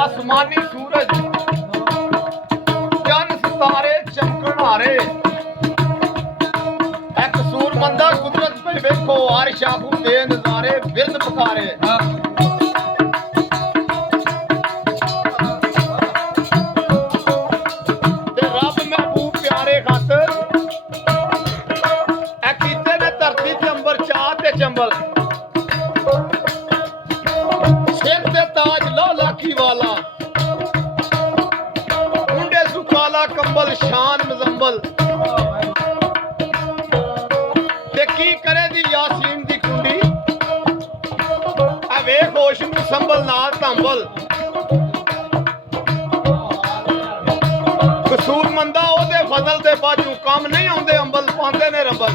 आसमानी सूरज चंद सितारे चमकण हारे एक सूरमंदा कुदरत पे वेखो आरिश आबू दे नजारे बिरद पकारे ते रब महबूब प्यारे खातर ए कीते ने धरती ते अंबर चा ते चंबल सिर ते ताज लो लाखी वाला मुंडे सुखाला कंबल शान मजम्बल ते की करे दी यासीन दी कुंडी ए वेख होश नू संभल नाल तंबल कसूरमंदा ओदे फजल दे बाजू काम नहीं आउंदे अंबल पांदे ने रंबल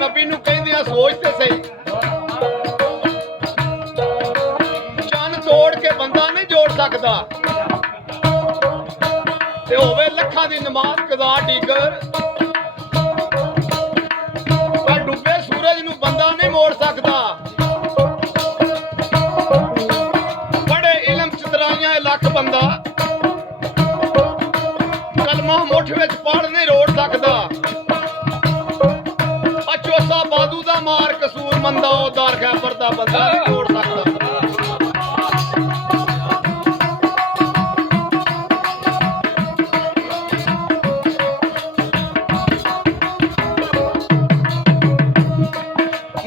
नबी नू कहंदियां सोचते सही चन तोड़ के बंदा नहीं जोड़ सकता ते होवे लखा दी नमाज कदा डीगर पर डुबे सूरज नू बंदा नहीं मोड़ सकता बड़े इलम चतराइयां लख बंदा कलमा मुठ विच पढ़ नहीं रोड़ सकता चौसा बादू दा मार कसूर मंदा दार खैबर दा बंदा नहीं तोड़ सकता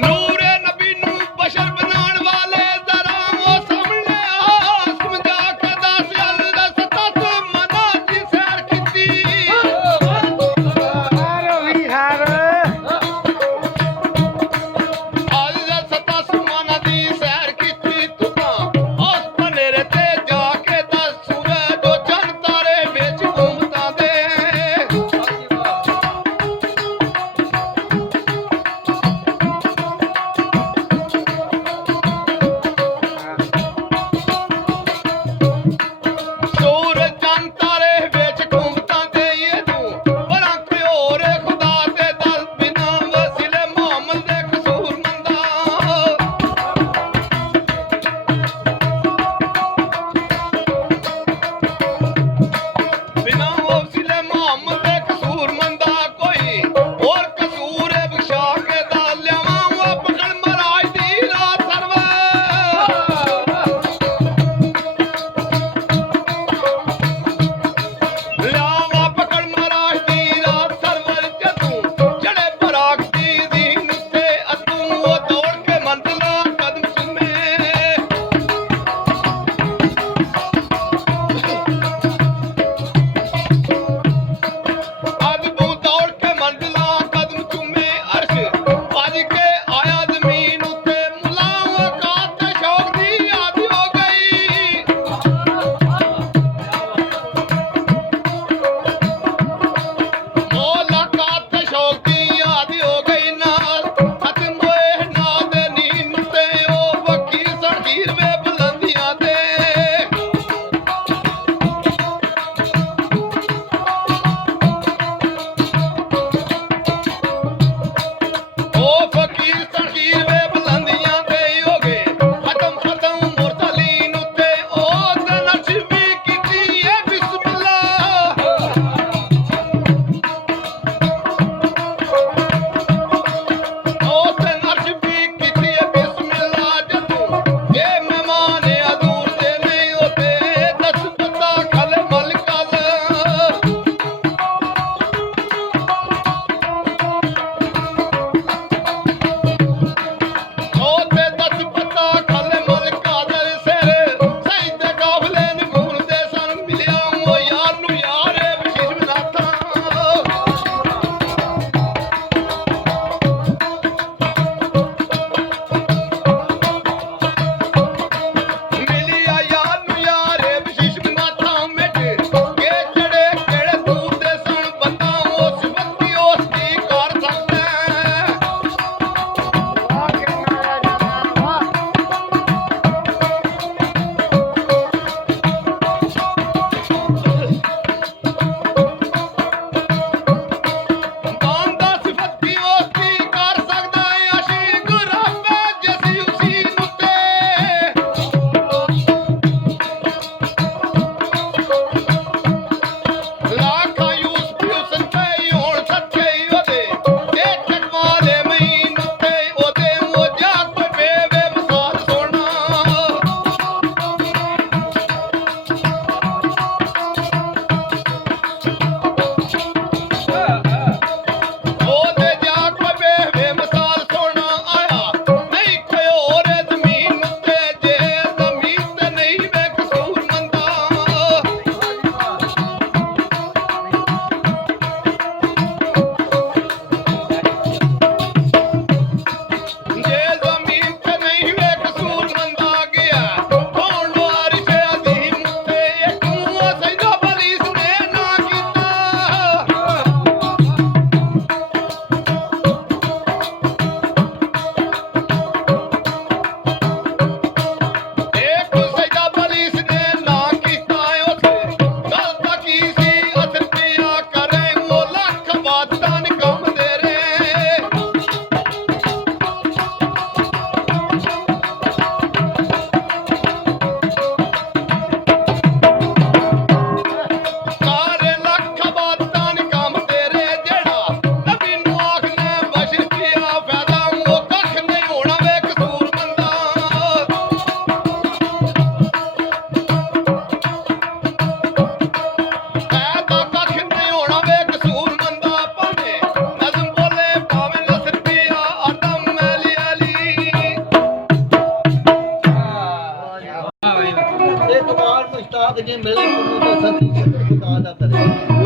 नूरे नबी नू बशर बनाण वाले जरा वो सामने आ समझा के दस अल्लाह सतत मना दी सैर कीती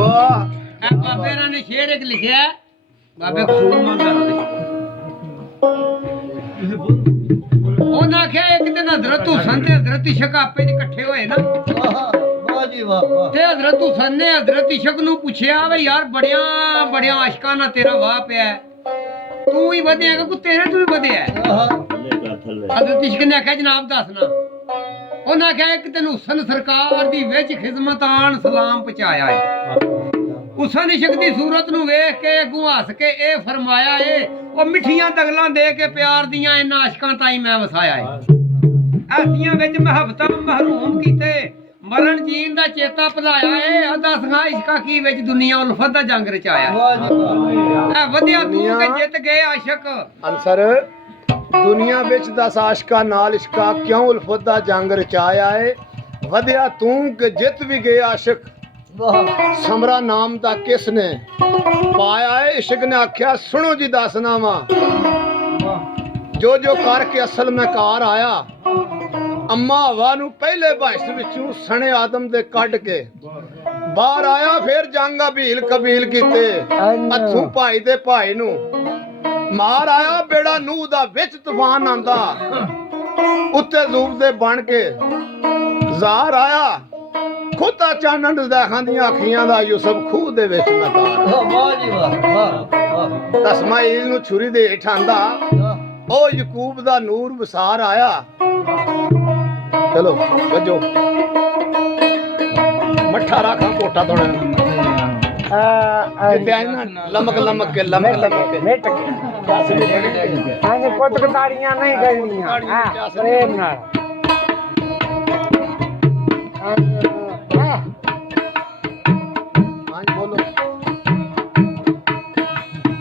ਵਾਹ ਇਹ ਬਾਬੇ ਇਹਨਾਂ ਨੇ ਸ਼ੇਰ ਇੱਕ ਲਿਖਿਆ ਹੈ, ਬਾਬੇ ਖੂਨ ਮੰਗਾ ਉਹਨਾਂ ਆਖਿਆ ਇੱਕ ਦਿਨ ਹਜ਼ਰਤ ਹੁਸਨ ਤੇ ਹਜ਼ਰਤ ਇਸ਼ਕ ਆਪੇ ਚ ਇਕੱਠੇ ਹੋਏ ਨਾ ਵਾਹ ਜੀ ਵਾਹ ਤੇ ਹਜ਼ਰਤ ਹੁਸਨ ਨੇ ਹਜ਼ਰਤ ਇਸ਼ਕ ਨੂੰ ਪੁੱਛਿਆ ਵੀ ਯਾਰ ਬੜਿਆਂ ਬੜਿਆਂ ਆਸ਼ਕਾਂ ਨਾਲ ਤੇਰਾ ਵਾਹ ਪਿਆ ਹੈ। ਤੂੰ ਹੀ ਵਧਿਆ ਕਿ ਤੇਰੇ ਤੂੰ ਹੀ ਵਧਿਆ ਹੈ? ਹਜ਼ਰਤ ਇਸ਼ਕ ਨੇ ਆਖਿਆ ਜਨਾਬ ਦੱਸਣਾ। ਉਹਨਾਂ ਆਖਿਆ ਇੱਕ ਦਿਨ ਹੁਸਨ ਸਰਕਾਰ ਦੀ ਵਿੱਚ ਖਿਦਮਤ ਆਣ ਸਲਾਮ ਪਹੁੰਚਾਇਆ ਹੈ। ਹੁਸਨ ਇਸ਼ਕ ਦੀ ਸੂਰਤ ਨੂੰ ਵੇਖ ਕੇ ਅੱਗੋਂ ਹੱਸ ਕੇ ਇਹ ਫਰਮਾਇਆ ਏ ਉਹ ਮਿੱਠੀਆਂ ਦਗਲਾਂ ਦੇ ਕੇ ਪਿਆਰ ਦੀਆਂ ਇਹਨਾਂ ਆਸ਼ਕਾਂ ਤਾਈ ਮੈਂ ਵਸਾਇਆ ਏ। ਐਸੀਆਂ ਵਿੱਚ ਮੁਹੱਬਤਾਂ ਮਹਰੂਮ ਕੀਤੇ ਮਰਨ ਜੀਣ ਦਾ ਚੇਤਾ ਭੁਲਾਇਆ ਏ। ਅਦਾ ਸੰਗਾ ਇਸ਼ਕਾ ਕੀ ਵਿੱਚ ਦੁਨੀਆ ਉਲਫਤ ਦਾ ਜੰਗ ਰਚਾਇਆ ਏ। ਵਾਹ ਜੀ ਵਾਹ ਐ ਵਧਿਆ ਤੂੰ ਕਿ ਜਿੱਤ ਗਏ ਆਸ਼ਕ। ਅਨਸਰ ਦੁਨੀਆ ਵਿੱਚ 10 ਆਸ਼ਕਾਂ ਨਾਲ ਇਸ਼ਕਾ ਕਿਉਂ ਉਲਫਤ ਦਾ ਜੰਗ ਰਚਾਇਆ ਏ। ਵਧਿਆ ਤੂੰ ਕਿ ਜਿੱਤ ਵੀ ਗਏ ਆਸ਼ਕ। ਵਾਹ ਸਮਰਾ ਨਾਮ ਦਾ ਕਿਸ ਨੇ ਪਾਇਆ ਏ। ਇਸ਼ਕ ਨੇ ਆਖਿਆ ਸੁਣੋ ਜੀ ਦੱਸਣਾ ਵਾ ਜੋ ਜੋ ਕਰਕੇ ਅਸਲ ਮੈਂ ਕਾਰ ਆਇਆ। ਅੰਮਾ ਹਵਾ ਨੂੰ ਪਹਿਲੇ ਬਹਿਸ਼ਤ ਵਿੱਚੋਂ ਸਣੇ ਆਦਮ ਦੇ ਕੱਢ ਕੇ ਬਾਹਰ ਆਇਆ। ਫਿਰ ਜੰਗ ਅਬੀਲ ਕਬੀਲ ਕੀਤੇ ਹੱਥੋਂ ਭਾਈ ਦੇ ਭਾਈ ਨੂੰ ਮਾਰ ਆਇਆ। ਬੇੜਾ ਨੂਹ ਦਾ ਵਿੱਚ ਤੂਫਾਨ ਆਂਦਾ ਉੱਤੇ ਜ਼ੂਬ ਦੇ ਬਣ ਕੇ ਜ਼ਾਰ ਆਇਆ। ਖੁਦਾ ਚਾਨਣ ਜ਼ਾਖਾਂ ਦੀਆਂ ਅੱਖੀਆਂ ਦਾ ਯੂਸਫ ਖੂਹ ਦੇ ਵਿੱਚ ਨਕਾਰ। ਵਾਹ ਜੀ ਵਾਹ ਵਾਹ ਤਸਮਾਈਲ ਨੂੰ ਛੁਰੀ ਦੇ ਹੇਠ ਆਂਦਾ ਉਹ ਯਕੂਬ ਦਾ ਨੂਰ ਵਸਾਰ ਆਇਆ। ਚਲੋ ਵੱਜੋ ਮੱਠਾ ਰਾਖਾਂ ਕੋਟਾ ਤੋੜਨ ਲਮਕ ਲਮਕ ਕੇ ਲਮਕ ਲਮਕ ਕੇ ਮਿਟ ਕੇ ਹਾਂਜੀ ਕੁੱਤਕਤਾੜੀਆਂ ਨਹੀਂ ਕਰਨੀਆਂ ਹਾਂ ਪ੍ਰੇਮ ਨਾਲ ਹਾਂਜੀ ਬੋਲੋ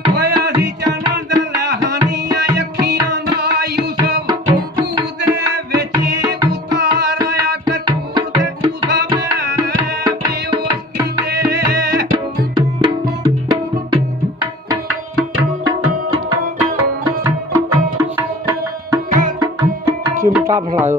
ਹੋਇਆ ਸੀ ਚਾਨਣ ਦਲਹਾਂ ਦੀਆਂ ਅੱਖੀਆਂ ਦਾ ਯੂਸਫ ਖੂਹ ਦੇ ਵਿੱਚ ਉਤਾਰ ਆਇਆ। ਕਤੂਰ ਦੇ ਮੂਸਾ ਮੈਂ ਬੇਹੋਸ਼ ਕੀਤੇ। ਚਿਮਟਾ ਫੜਾਓ